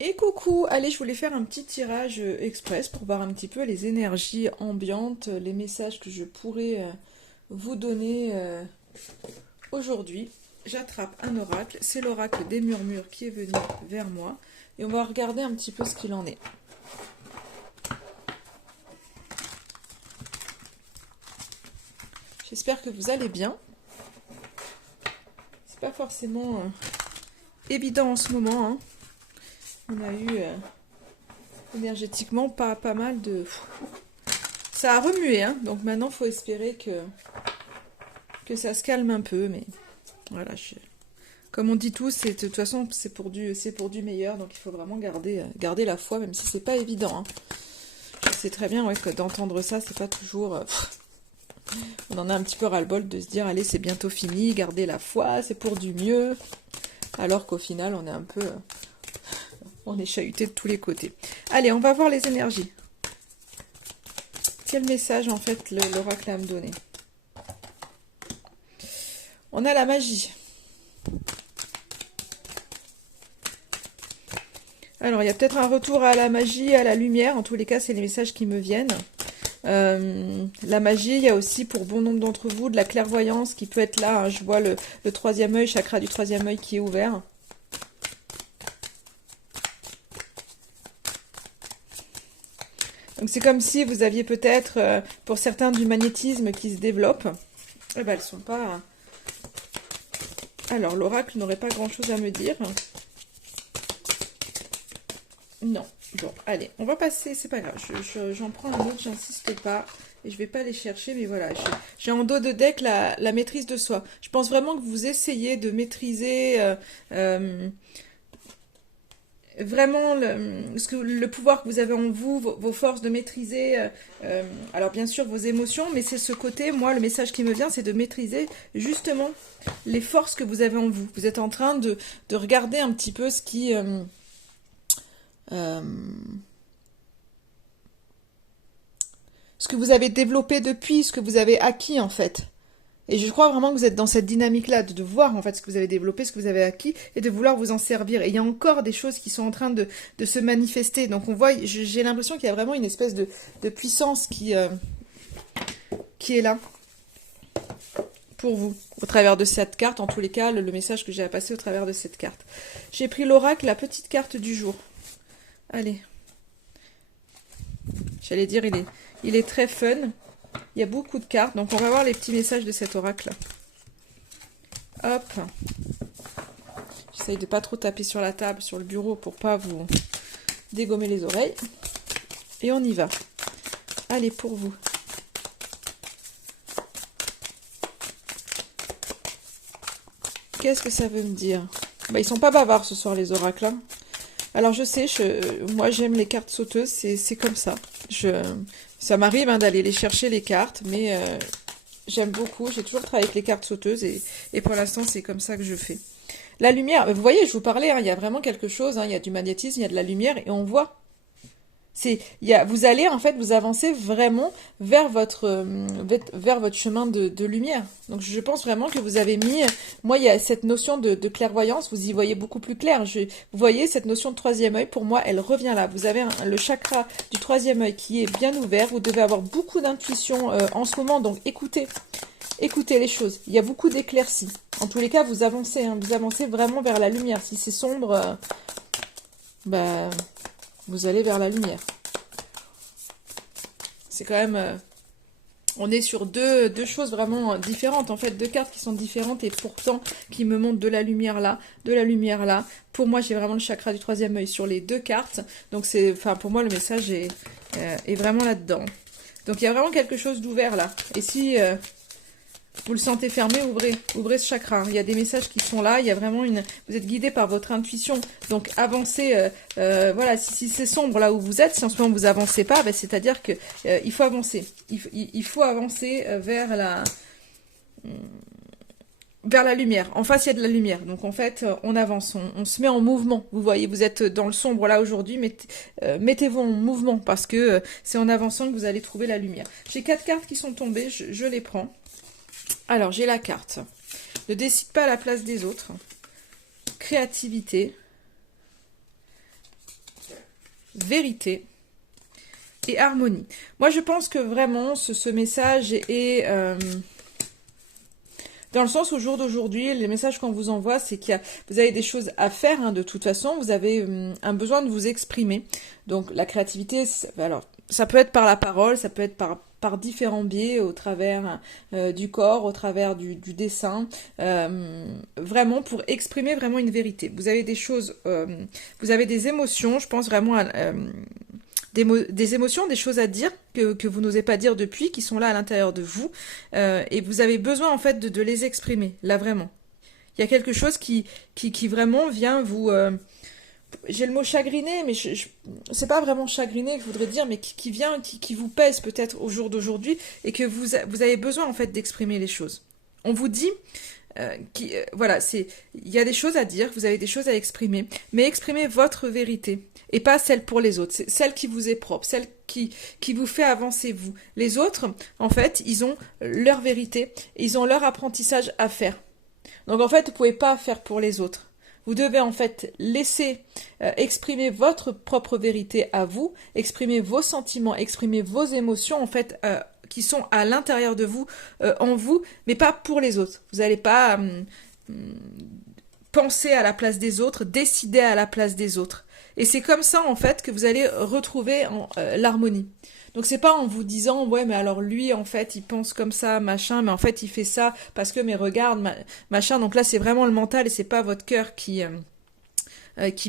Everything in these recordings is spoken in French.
Et coucou, allez, je voulais faire un petit tirage express pour voir un petit peu les énergies ambiantes, les messages que je pourrais vous donner aujourd'hui. J'attrape un oracle, c'est l'oracle des murmures qui est venu vers moi et on va regarder un petit peu ce qu'il en est. J'espère que vous allez bien. C'est pas forcément évident en ce moment, hein. On a eu énergétiquement pas mal de... Ça a remué, hein. Donc maintenant, il faut espérer que ça se calme un peu. Mais voilà, comme on dit tous, de toute façon, c'est pour du meilleur. Donc il faut vraiment garder la foi, même si c'est pas évident, hein. Je sais très bien, ouais, que d'entendre ça, c'est pas toujours... on en a un petit peu ras-le-bol de se dire, allez, c'est bientôt fini, gardez la foi, c'est pour du mieux. Alors qu'au final, on est un peu... on est chahuté de tous les côtés. Allez, on va voir les énergies. Quel message, en fait, l'oracle a à me donner? On a la magie. Alors, il y a peut-être un retour à la magie, à la lumière. En tous les cas, c'est les messages qui me viennent. La magie, il y a aussi pour bon nombre d'entre vous de la clairvoyance qui peut être là, hein. Je vois le troisième œil, chakra du troisième œil qui est ouvert. Donc c'est comme si vous aviez peut-être, pour certains, du magnétisme qui se développe. Eh ben, elles sont pas... Alors, l'oracle n'aurait pas grand-chose à me dire. Non. Bon, allez, on va passer, c'est pas grave. J'en prends un autre, j'insiste pas. Et je vais pas les chercher, mais voilà. J'ai en dos de deck la maîtrise de soi. Je pense vraiment que vous essayez de maîtriser vraiment le pouvoir que vous avez en vous, vos forces, de maîtriser, alors bien sûr vos émotions, mais c'est ce côté, moi le message qui me vient, c'est de maîtriser justement les forces que vous avez en vous. Vous êtes en train de regarder un petit peu euh, ce que vous avez développé depuis, ce que vous avez acquis en fait. Et je crois vraiment que vous êtes dans cette dynamique-là, de voir en fait ce que vous avez développé, ce que vous avez acquis, et de vouloir vous en servir. Et il y a encore des choses qui sont en train de se manifester. Donc on voit, j'ai l'impression qu'il y a vraiment une espèce de puissance qui est là pour vous, au travers de cette carte. En tous les cas, le message que j'ai à passer au travers de cette carte. J'ai pris l'oracle, la petite carte du jour. Allez. J'allais dire, il est très fun. Il y a beaucoup de cartes, donc on va voir les petits messages de cet oracle. Hop. J'essaye de pas trop taper sur la table, sur le bureau, pour pas vous dégommer les oreilles. Et on y va. Allez, pour vous. Qu'est-ce que ça veut me dire? Bah, ils sont pas bavards ce soir, les oracles, hein. Alors je sais, moi j'aime les cartes sauteuses, c'est comme ça. Ça m'arrive, hein, d'aller les chercher les cartes, mais j'aime beaucoup. J'ai toujours travaillé avec les cartes sauteuses et pour l'instant c'est comme ça que je fais. La lumière, vous voyez, je vous parlais, hein, il y a vraiment quelque chose, hein, il y a du magnétisme, il y a de la lumière et on voit. Vous allez en fait vous avancez vraiment vers votre chemin de lumière. Donc je pense vraiment que vous avez mis, moi il y a cette notion de clairvoyance, vous y voyez beaucoup plus clair. Vous voyez cette notion de troisième œil, pour moi elle revient là. Vous avez le chakra du troisième œil qui est bien ouvert, vous devez avoir beaucoup d'intuition en ce moment, donc écoutez les choses. Il y a beaucoup d'éclaircies. En tous les cas vous avancez, hein, vous avancez vraiment vers la lumière. Si c'est sombre, bah vous allez vers la lumière. C'est quand même... on est sur deux choses vraiment différentes, en fait, deux cartes qui sont différentes et pourtant qui me montrent de la lumière là, de la lumière là. Pour moi, j'ai vraiment le chakra du troisième œil sur les deux cartes. Donc, pour moi, le message est vraiment là-dedans. Donc, il y a vraiment quelque chose d'ouvert là. Et si... vous le sentez fermé, ouvrez ce chakra. Il y a des messages qui sont là, il y a vraiment vous êtes guidé par votre intuition. Donc avancez, voilà, si c'est sombre là où vous êtes, si en ce moment vous avancez pas, ben, c'est-à-dire que il faut avancer. Il faut avancer vers la lumière. En face, il y a de la lumière. Donc en fait, on avance, on se met en mouvement. Vous voyez, vous êtes dans le sombre là aujourd'hui, mettez-vous en mouvement parce que c'est en avançant que vous allez trouver la lumière. J'ai 4 cartes qui sont tombées, je les prends. Alors, j'ai la carte. Ne décide pas à la place des autres. Créativité. vérité et harmonie. Moi, je pense que vraiment, ce message est... dans le sens au jour d'aujourd'hui, les messages qu'on vous envoie, c'est vous avez des choses à faire, hein, de toute façon, vous avez un besoin de vous exprimer. Donc la créativité, alors ça peut être par la parole, ça peut être par différents biais, au travers du corps, au travers du dessin, vraiment pour exprimer vraiment une vérité. Vous avez des choses, vous avez des émotions, je pense vraiment à... des émotions, des choses à dire que vous n'osez pas dire depuis, qui sont là à l'intérieur de vous, et vous avez besoin en fait de les exprimer, là vraiment. Il y a quelque chose qui vraiment vient vous... j'ai le mot chagriner, mais c'est pas vraiment chagriner que je voudrais dire, mais qui vient, qui vous pèse peut-être au jour d'aujourd'hui, et que vous avez besoin en fait d'exprimer les choses. On vous dit... voilà, il y a des choses à dire, vous avez des choses à exprimer, mais exprimez votre vérité et pas celle pour les autres, c'est celle qui vous est propre, celle qui vous fait avancer vous. Les autres, en fait, ils ont leur vérité, ils ont leur apprentissage à faire. Donc en fait, vous pouvez pas faire pour les autres. Vous devez en fait laisser exprimer votre propre vérité à vous, exprimer vos sentiments, exprimer vos émotions en fait qui sont à l'intérieur de vous, en vous, mais pas pour les autres. Vous n'allez pas penser à la place des autres, décider à la place des autres. Et c'est comme ça en fait que vous allez retrouver l'harmonie. Donc c'est pas en vous disant ouais mais alors lui en fait il pense comme ça machin, mais en fait il fait ça parce que mais regarde machin. Donc là c'est vraiment le mental et c'est pas votre cœur qui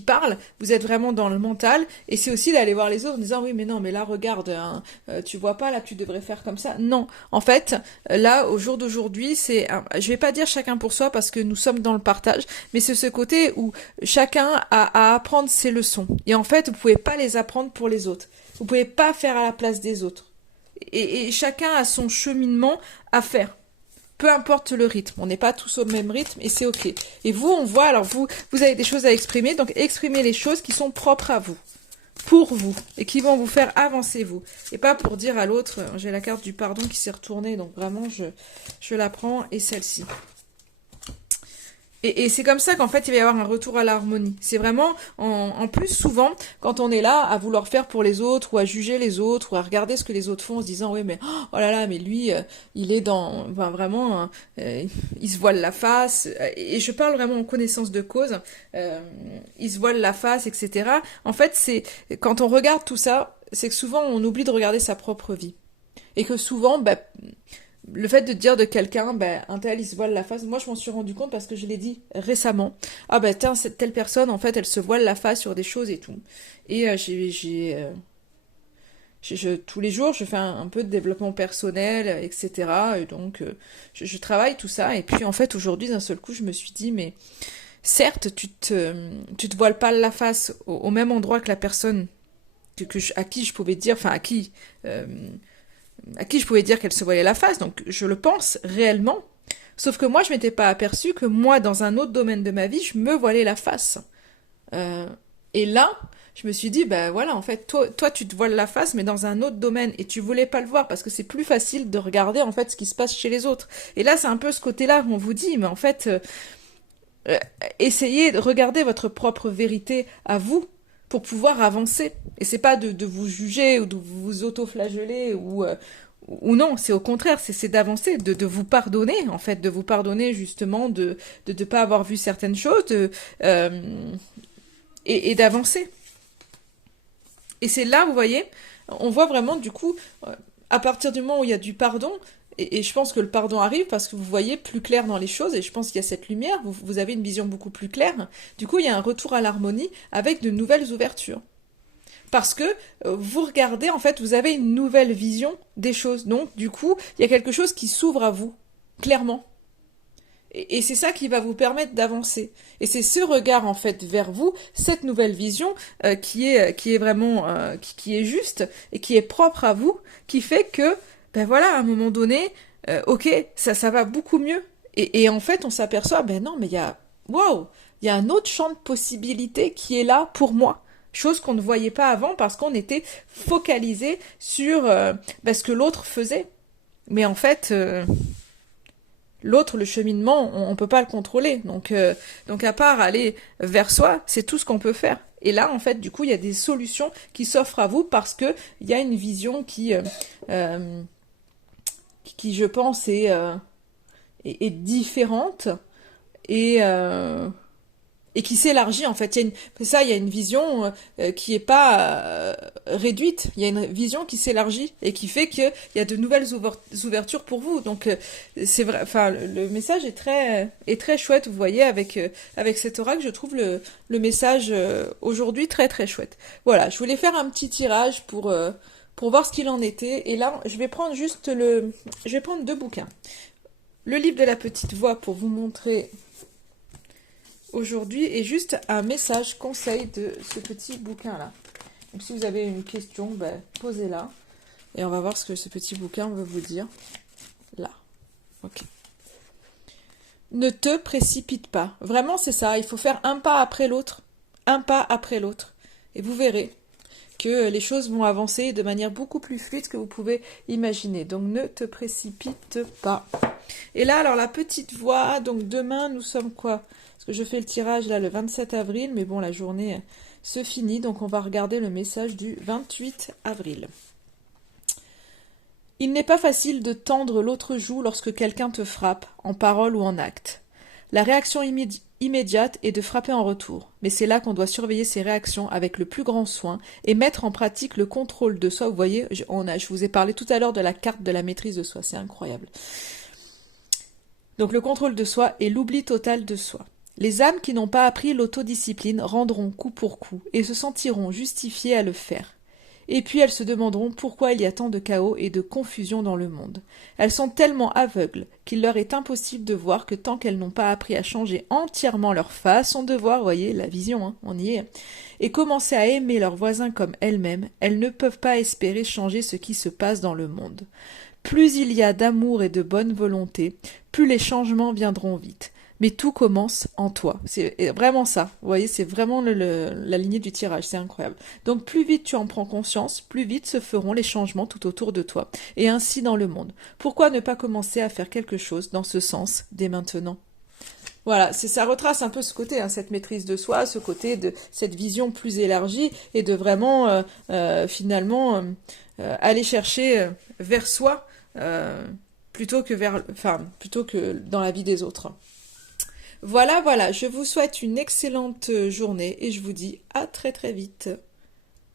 parle, vous êtes vraiment dans le mental, et c'est aussi d'aller voir les autres en disant oui mais non mais là regarde, hein, tu vois pas là tu devrais faire comme ça. Non, en fait là au jour d'aujourd'hui je vais pas dire chacun pour soi parce que nous sommes dans le partage, mais c'est ce côté où chacun a à apprendre ses leçons, et en fait vous pouvez pas les apprendre pour les autres, vous pouvez pas faire à la place des autres, et chacun a son cheminement à faire. Peu importe le rythme, on n'est pas tous au même rythme et c'est ok. Et vous, on voit, alors vous avez des choses à exprimer, donc exprimez les choses qui sont propres à vous, pour vous, et qui vont vous faire avancer vous. Et pas pour dire à l'autre, j'ai la carte du pardon qui s'est retournée, donc vraiment je la prends, et celle-ci. Et c'est comme ça qu'en fait il va y avoir un retour à l'harmonie. C'est vraiment, en plus souvent, quand on est là à vouloir faire pour les autres, ou à juger les autres, ou à regarder ce que les autres font en se disant oui mais oh là là mais lui il est dans, enfin, vraiment il se voile la face, et je parle vraiment en connaissance de cause, il se voile la face, etc. En fait c'est, quand on regarde tout ça, c'est que souvent on oublie de regarder sa propre vie. Et que souvent, le fait de dire de quelqu'un, un tel, il se voile la face, moi je m'en suis rendu compte parce que je l'ai dit récemment. Ah tiens, cette telle personne, en fait, elle se voile la face sur des choses et tout. Et tous les jours, je fais un peu de développement personnel, etc. Et donc, je travaille tout ça. Et puis, en fait, aujourd'hui, d'un seul coup, je me suis dit, mais certes, tu te voiles pas la face au même endroit que la personne à qui je pouvais dire, enfin, à qui je pouvais dire qu'elle se voilait la face, donc je le pense réellement. Sauf que moi, je m'étais pas aperçue que moi, dans un autre domaine de ma vie, je me voilais la face. Et là, je me suis dit, voilà, en fait, toi, tu te voiles la face, mais dans un autre domaine, et tu voulais pas le voir, parce que c'est plus facile de regarder, en fait, ce qui se passe chez les autres. Et là, c'est un peu ce côté-là où on vous dit, mais en fait, essayez de regarder votre propre vérité à vous, pour pouvoir avancer. Et c'est pas de vous juger ou de vous auto-flageller ou non, c'est au contraire, c'est d'avancer, de vous pardonner, en fait, de vous pardonner justement de pas avoir vu certaines choses, et d'avancer. Et c'est là, vous voyez, on voit vraiment du coup, à partir du moment où il y a du pardon, et je pense que le pardon arrive parce que vous voyez plus clair dans les choses, et je pense qu'il y a cette lumière, vous avez une vision beaucoup plus claire. Du coup, il y a un retour à l'harmonie avec de nouvelles ouvertures. Parce que vous regardez, en fait, vous avez une nouvelle vision des choses. Donc, du coup, il y a quelque chose qui s'ouvre à vous, clairement. Et c'est ça qui va vous permettre d'avancer. Et c'est ce regard, en fait, vers vous, cette nouvelle vision qui est vraiment, qui est juste et qui est propre à vous, qui fait que voilà, à un moment donné, ok, ça va beaucoup mieux. Et en fait, on s'aperçoit, non, mais waouh, il y a un autre champ de possibilités qui est là pour moi. Chose qu'on ne voyait pas avant parce qu'on était focalisé sur ce que l'autre faisait. Mais en fait, l'autre, le cheminement, on peut pas le contrôler. Donc à part aller vers soi, c'est tout ce qu'on peut faire. Et là, en fait, du coup, il y a des solutions qui s'offrent à vous parce que il y a une vision euh, qui je pense, est différente et, euh, et qui s'élargit en fait. Il y a une vision qui est pas réduite, il y a une vision qui s'élargit et qui fait qu'il y a de nouvelles ouvertures pour vous. Donc c'est vrai, enfin le message est très chouette, vous voyez, avec cet oracle, je trouve le message aujourd'hui très très chouette. Voilà, je voulais faire un petit tirage pour voir ce qu'il en était. Et là, je vais prendre deux bouquins. Le livre de la petite voix pour vous montrer aujourd'hui est juste un message conseil de ce petit bouquin-là. Donc si vous avez une question, ben, posez-la. Et on va voir ce que ce petit bouquin veut vous dire. Là. Ok. Ne te précipite pas. Vraiment, c'est ça. Il faut faire un pas après l'autre. Un pas après l'autre. Et vous verrez que les choses vont avancer de manière beaucoup plus fluide que vous pouvez imaginer. Donc ne te précipite pas. Et là, alors la petite voix, donc demain nous sommes quoi? Parce que je fais le tirage là le 27 avril, mais bon, la journée se finit, donc on va regarder le message du 28 avril. Il n'est pas facile de tendre l'autre joue lorsque quelqu'un te frappe, en parole ou en acte. La réaction immédiate est de frapper en retour, mais c'est là qu'on doit surveiller ses réactions avec le plus grand soin et mettre en pratique le contrôle de soi. Vous voyez, je vous ai parlé tout à l'heure de la carte de la maîtrise de soi, c'est incroyable. Donc le contrôle de soi et l'oubli total de soi. Les âmes qui n'ont pas appris l'autodiscipline rendront coup pour coup et se sentiront justifiées à le faire. Et puis elles se demanderont pourquoi il y a tant de chaos et de confusion dans le monde. Elles sont tellement aveugles qu'il leur est impossible de voir que tant qu'elles n'ont pas appris à changer entièrement leur façon de voir, voyez, la vision, hein, on y est, et commencer à aimer leurs voisins comme elles-mêmes, elles ne peuvent pas espérer changer ce qui se passe dans le monde. Plus il y a d'amour et de bonne volonté, plus les changements viendront vite. Mais tout commence en toi. C'est vraiment ça. Vous voyez, c'est vraiment la lignée du tirage. C'est incroyable. Donc, plus vite tu en prends conscience, plus vite se feront les changements tout autour de toi. Et ainsi dans le monde. Pourquoi ne pas commencer à faire quelque chose dans ce sens dès maintenant? Voilà, ça retrace un peu ce côté, hein, cette maîtrise de soi, ce côté de cette vision plus élargie et de vraiment, finalement, aller chercher vers soi plutôt que dans la vie des autres. Voilà, voilà, je vous souhaite une excellente journée et je vous dis à très très vite.